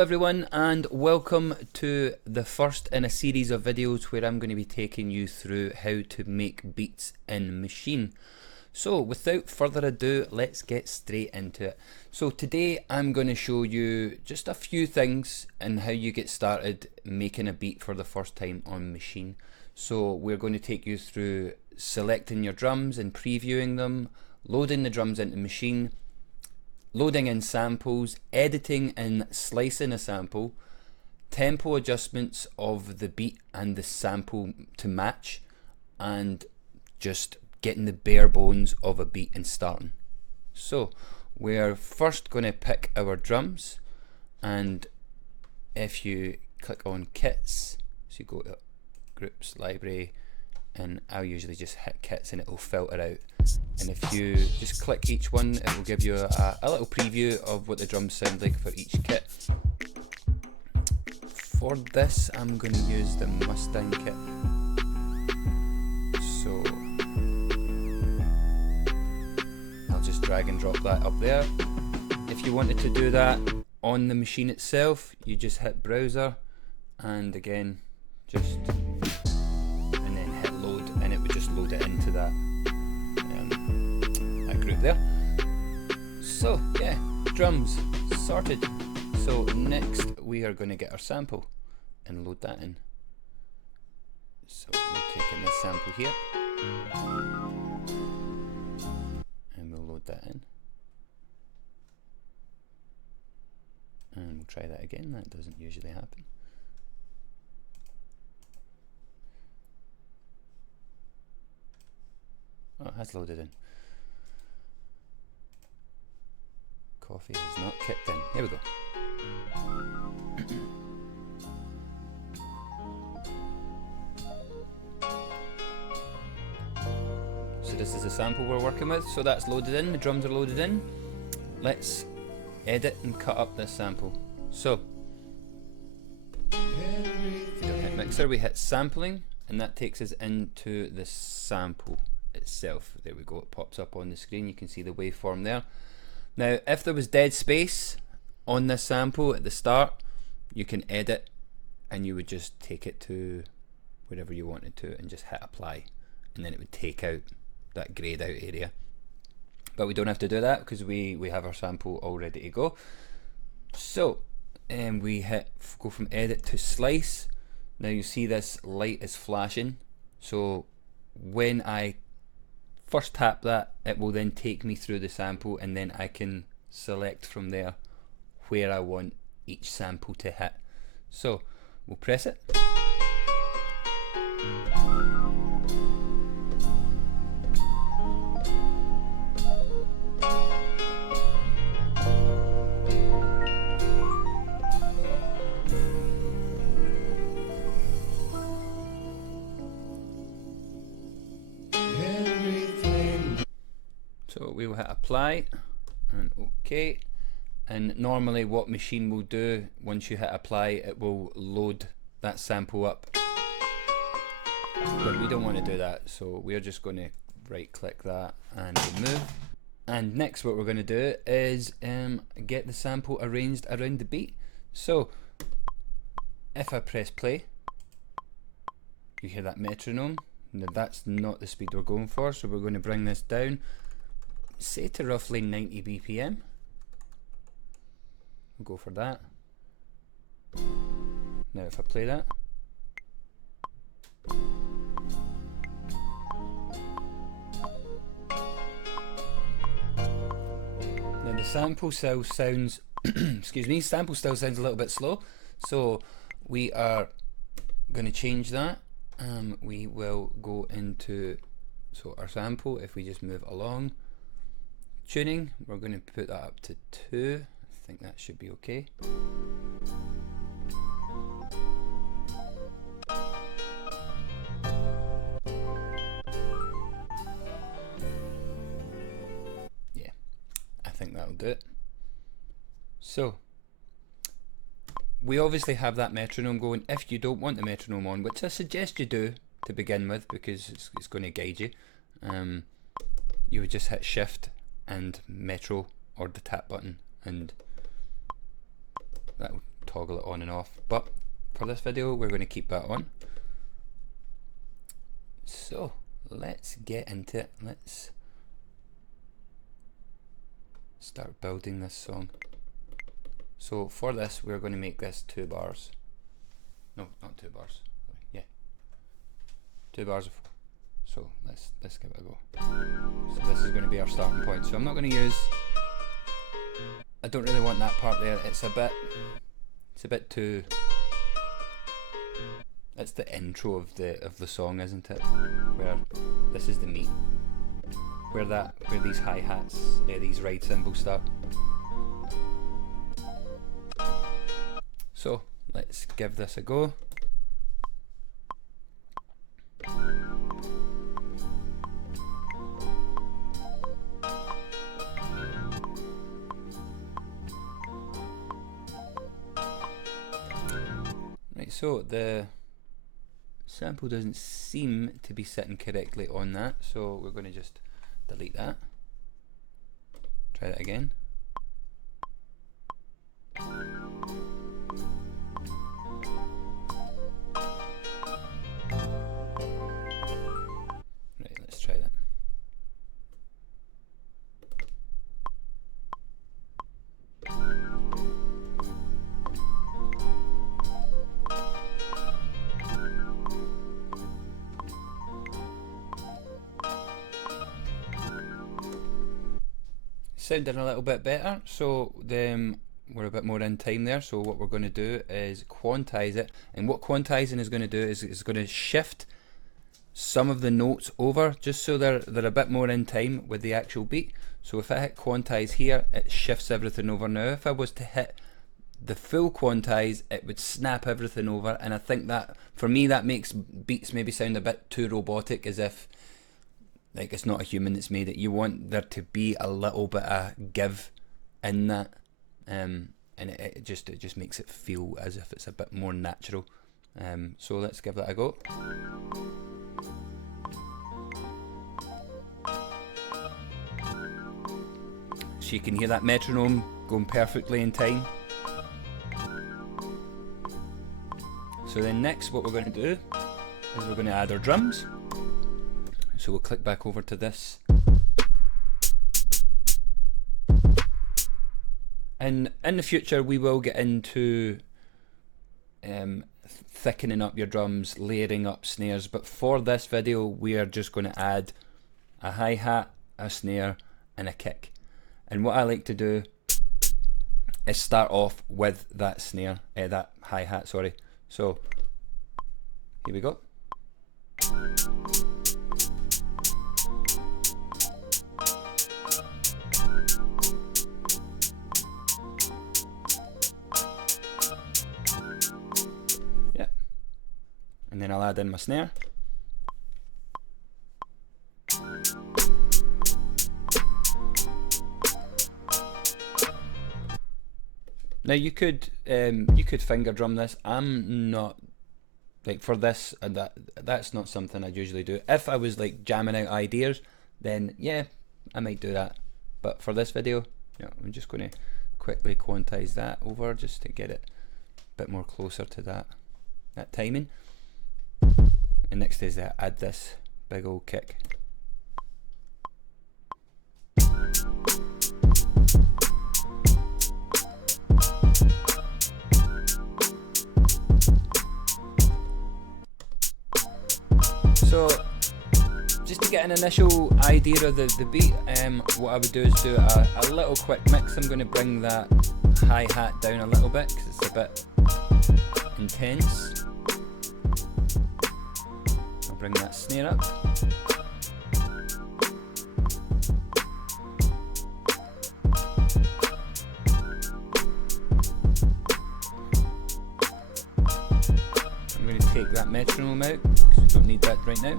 everyone, and welcome to the first in a series of videos where I'm going to be taking you through how to make beats in Maschine. So without further ado, let's get straight into it. So today I'm going to show you just a few things and how you get started making a beat for the first time on Maschine. So we're going to take you through selecting your drums and previewing them, loading the drums into Maschine, loading in samples, editing and slicing a sample, tempo adjustments of the beat and the sample to match, and just getting the bare bones of a beat and starting. So we're first going to pick our drums, and if you click on kits, so you go to groups, library, and I'll usually just hit kits and it will filter out. And if you just click each one, it will give you a little preview of what the drums sound like for each kit. For this, I'm going to use the Mustang kit. So I'll just drag and drop that up there. If you wanted to do that on the machine itself, you just hit browser and again just and then hit load, and it would just load it into that group there. So yeah, drums sorted. So next we are going to get our sample and load that in. So we're taking this sample here and we'll load that in, and we'll try that again. That doesn't usually happen. Oh, it has loaded in. Coffee is not kicked in. Here we go. So this is the sample we're working with. So that's loaded in, the drums are loaded in. Let's edit and cut up this sample. So we don't hit mixer, we hit sampling, and that takes us into the sample itself. There we go, it pops up on the screen. You can see the waveform there. Now if there was dead space on this sample at the start, you can edit and you would just take it to wherever you wanted to and just hit apply, and then it would take out that grayed out area. But we don't have to do that because we have our sample all ready to go. So we go from edit to slice. Now you see this light is flashing, so when I first tap that, it will then take me through the sample, and then I can select from there where I want each sample to hit. So we'll press it. So we will hit apply and OK, and normally what Maschine will do once you hit apply, it will load that sample up, but we don't want to do that, so we're just going to right click that and remove. And next what we're going to do is get the sample arranged around the beat. So if I press play, you hear that metronome. Now that's not the speed we're going for, so we're going to bring this down, say to roughly 90 BPM. We'll go for that. Now if I play that, now the sample still sounds excuse me, sample still sounds a little bit slow, so we are going to change that. We will go into our sample. If we just move along, tuning, we're going to put that up to 2. I think that should be okay. Yeah, I think that'll do it. So we obviously have that metronome going. If you don't want the metronome on, which I suggest you do to begin with because it's going to guide you, you would just hit shift and metro or the tap button, and that will toggle it on and off, but for this video we're going to keep that on. So let's get into it. Let's start building this song. So for this we're going to make this 2 bars. No, not 2 bars. Yeah, 2 bars of 4. So let's give it a go. So this is going to be our starting point. So I'm not going to use, I don't really want that part there. It's a bit too, it's the intro of the song, isn't it? Where this is the meat. Where these hi-hats, these ride cymbals start. So let's give this a go. Right, so the sample doesn't seem to be sitting correctly on that, so we're going to just delete that. Try that again. Right, let's try that. Sounding a little bit better, so we're a bit more in time there. So what we're going to do is quantize it, and what quantizing is going to do is it's going to shift some of the notes over just so they're a bit more in time with the actual beat. So if I hit quantize here, it shifts everything over. Now if I was to hit the full quantize, it would snap everything over, and I think that for me that makes beats maybe sound a bit too robotic, as if like it's not a human that's made it. You want there to be a little bit of give in that, and it just makes it feel as if it's a bit more natural. So let's give that a go. So you can hear that metronome going perfectly in time. So then next what we're going to do is we're going to add our drums. So we'll click back over to this, and in the future we will get into thickening up your drums, layering up snares, but for this video we are just going to add a hi-hat, a snare and a kick. And what I like to do is start off with that snare, that hi-hat, sorry. So here we go. And then I'll add in my snare. Now you could finger drum this. I'm not, like, for this, that's not something I'd usually do. If I was like jamming out ideas, then yeah, I might do that. But for this video, yeah, I'm just going to quickly quantize that over just to get it a bit more closer to that timing. And next is add this big old kick. So just to get an initial idea of the beat, what I would do is do a little quick mix. I'm going to bring that hi-hat down a little bit because it's a bit intense. Bring that snare up. I'm going to take that metronome out because we don't need that right now.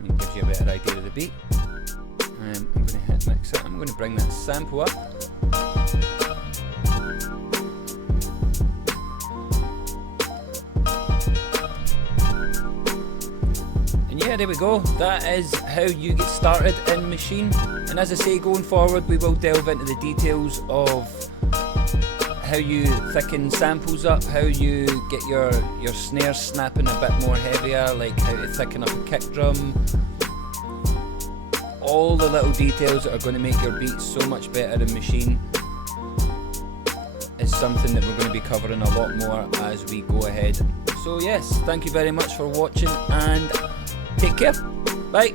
And it gives you a better idea of the beat. I'm going to hit mix it. I'm going to bring that sample up. Yeah, there we go. That is how you get started in Maschine. And as I say, going forward we will delve into the details of how you thicken samples up, how you get your snares snapping a bit more heavier, like how to thicken up a kick drum. All the little details that are going to make your beats so much better in Maschine is something that we're going to be covering a lot more as we go ahead. So yes, thank you very much for watching and take care. Bye.